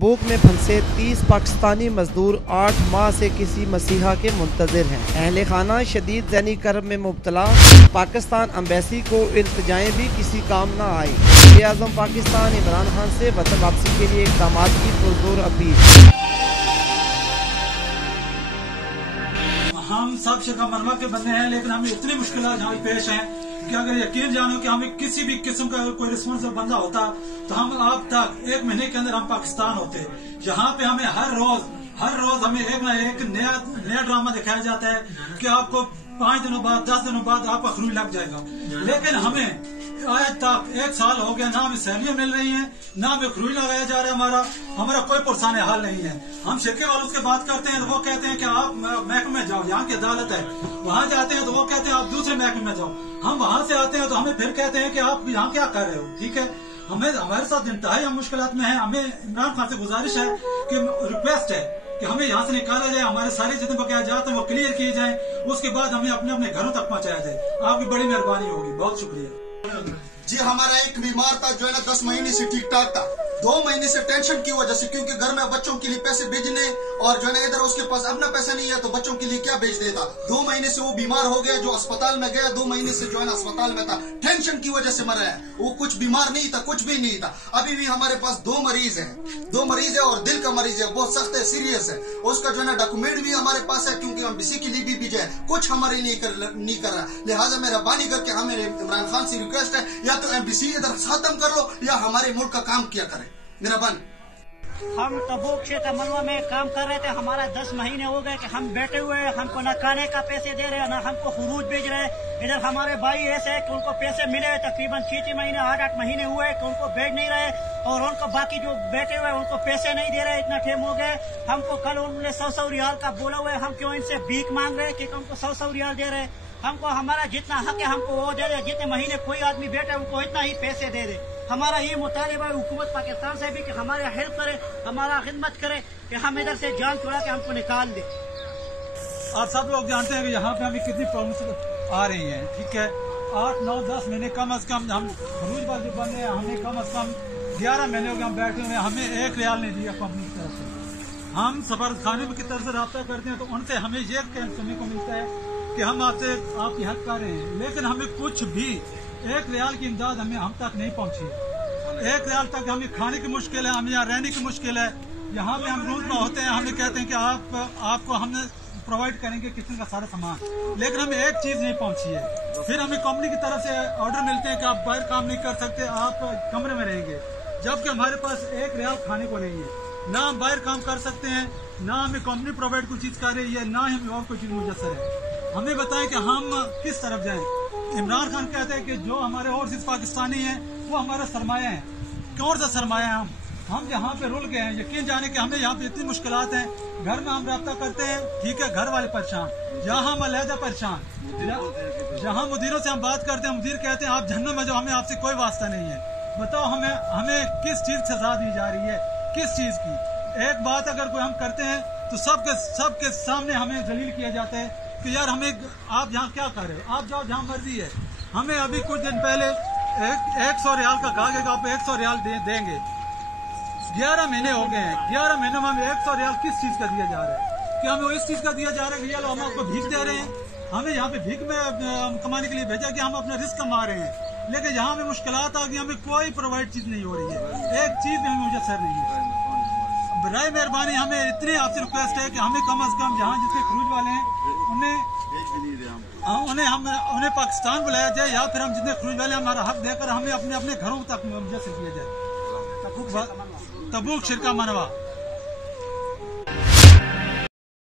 तबूक में फंसे 30 पाकिस्तानी मजदूर 8 माह से किसी मसीहा के मुंतजर हैं। अहले खाना शदीद ज़हनी कर्ब में मुब्तला, पाकिस्तान एम्बेसी को इल्तिजाएं भी किसी काम न आई। वज़ीर आज़म पाकिस्तान इमरान खान से वतन वापसी के लिए इक़दाम की पुरजोर अपील। हम सब शिका मरवा के बंदे हैं, लेकिन हमें इतनी मुश्किल यहाँ पेश हैं कि अगर यकीन जानो कि हमें किसी भी किस्म का कोई रिस्पॉन्सिबल बंदा होता तो हम अब तक 1 महीने के अंदर हम पाकिस्तान होते। यहाँ पे हमें हर रोज हमें एक ना एक नया ड्रामा दिखाया जाता है कि आपको 5 दिनों बाद 10 दिनों बाद आपका खरूज लग जाएगा, लेकिन हमें आज तक 1 साल हो गया, ना हमें सैलरियां मिल रही हैं, ना हमें खरूज लगाया जा रहा है। हमारा कोई पुरसान हाल नहीं है। हम शिरके वालों से बात करते हैं तो वो कहते हैं कि आप महकमे में जाओ, यहाँ की अदालत है। वहाँ जाते हैं तो वो कहते हैं आप दूसरे महकमे में जाओ। हम वहाँ से आते हैं तो हमें फिर कहते हैं कि आप यहाँ क्या कर रहे हो। ठीक है, हमारे साथ इंतहाई हम मुश्किलात में है। हमें इमरान खान से गुजारिश है कि रिक्वेस्ट है कि हमें यहाँ से निकाला जाए, हमारे सारे जितने बकाया जाते हैं वो क्लियर किए जाएं, उसके बाद हमें अपने अपने घरों तक पहुँचाया जाए। आपकी बड़ी मेहरबानी होगी, बहुत शुक्रिया जी। हमारा एक बीमार था जो है ना 10 महीने से ठीक ठाक था, 2 महीने से टेंशन की वजह से, क्योंकि घर में बच्चों के लिए पैसे भेजने और जो है ना इधर उसके पास अपना पैसा नहीं है तो बच्चों के लिए क्या भेज देता। 2 महीने से वो बीमार हो गया, जो अस्पताल में गया 2 महीने से जो है ना अस्पताल में था, टेंशन की वजह से मरा है। वो कुछ बीमार नहीं था, कुछ भी नहीं था। अभी भी हमारे पास 2 मरीज है और दिल का मरीज है, बहुत सख्त है, सीरियस है। उसका जो है ना डॉक्यूमेंट भी हमारे पास है, क्योंकि हम किसी के लिए भी भेजा है, कुछ हमारे नहीं कर रहा। लिहाजा मेहरबानी करके हमें इमरान खान से रिक्वेस्ट है, या तो एमबीसी इधर खत्म कर लो या हमारे मुल्क का काम किया करें। मेहरबानी। हम तबूक क्षेत्र मलवा में काम कर रहे थे, हमारा 10 महीने हो गए कि हम बैठे हुए हैं। हमको न खाने का पैसे दे रहे हैं, न हमको खरूज भेज रहे हैं। इधर हमारे भाई ऐसे है कि उनको पैसे मिले तकरीबन 6 महीने 8 महीने हुए कि उनको भेज नहीं रहे, और उनको बाकी जो बैठे हुए उनको पैसे नहीं दे रहे। इतना टाइम हो गए। हमको कल उन्होंने 100 रियाल का बोला हुआ है। हम क्यों इनसे भीख मांग रहे हैं कि उनको 100 रियाल दे रहे हैं। हमको हमारा जितना हक है हमको वो दे दे। जितने महीने कोई आदमी बैठे उनको इतना ही पैसे दे दे। हमारा ये मुतालिबा है हुकूमत पाकिस्तान से भी कि हमारे हेल्प करे, हमारा खिदमत करे कि हम इधर से जान छुड़ा के हमको निकाल दे। आप सब लोग जानते हैं कि यहाँ पे हमें कितनी प्रॉब्लम्स आ रही हैं। ठीक है, 8, 9, 10 महीने कम अज कम हम खरूज बाज जो बने, हमें कम अज कम 11 महीने हो गए हम बैठे हुए। हमें 1 रियाल नहीं दिया कंपनी की तरफ से। हम सफर खाने की तरफ से रब्ता करते हैं तो उनसे हमें ये सुनने को मिलता है कि हम आपसे आपकी हेल्प कर रहे हैं, लेकिन हमें कुछ भी 1 रियाल की इमदाद हमें हम तक नहीं पहुंची है। 1 रियाल तक हमें खाने की मुश्किल है, हमें यहाँ रहने की मुश्किल है। यहाँ पे हम रोज में होते हैं, हमें कहते हैं कि आपको हमने प्रोवाइड करेंगे किचन का सारा सामान, लेकिन हमें एक चीज नहीं पहुंची है। फिर हमें कंपनी की तरफ से ऑर्डर मिलते हैं कि आप बाहर काम नहीं कर सकते, आप कमरे में रहेंगे, जबकि हमारे पास 1 रियाल खाने को नहीं है। ना हम बाहर काम कर सकते हैं, ना हमें कंपनी प्रोवाइड कोई चीज कर रही है, ना हमें और कोई चीज मुयसर है। हमें बताएं कि हम किस तरफ जाएं। इमरान खान कहते हैं कि जो हमारे ओवरसीज पाकिस्तानी हैं वो हमारा सरमाया है। कौन सा सरमाया है? हम यहाँ पे रुल गए हैं। यकीन जाने कि हमें यहाँ पे इतनी मुश्किलात हैं। घर में हम रब्ता करते हैं, ठीक है, घर वाले परेशान, यहाँ हम अलहदा परेशान। जहाँ मुदीरों से हम बात करते हैं, मुदीर कहते हैं आप जहन्नम में जाओ, हमें आपसे कोई वास्ता नहीं है। बताओ हमें किस चीज से सजा दी जा रही है, किस चीज की? एक बात अगर कोई हम करते हैं तो सबके सामने हमें जलील किया जाता है कि यार हमें आप यहाँ क्या कर रहे हो, आप जाओ जहाँ मर्जी है। हमें अभी कुछ दिन पहले 100 रियाल का कहा गया, आप 100 रियाल देंगे। 11 महीने हो गए हैं, 11 महीने में हमें 100 रियाल किस चीज का दिया जा रहा है? कि हमें इस चीज का दिया जा रहा है कि यार हम आपको भीख दे रहे हैं, हमें यहाँ पे भीख में कमाने के लिए भेजा कि हम अपना रिस्क कमा रहे हैं, लेकिन यहाँ हमें मुश्किलात आ गई, हमें कोई प्रोवाइड चीज नहीं हो रही है, एक चीज भी हमें मुयसर नहीं है। बराए मेहरबानी हमें इतनी आपसे रिक्वेस्ट है कि हमें कम अज कम यहाँ जितने खरूज वाले हैं उन्हें पाकिस्तान बुलाया जाए, या फिर हम जितने खरूज वाले हमारा हक देकर हमें अपने अपने घरों तक मुयसर किया जाए। तबूक शिरका मनवा।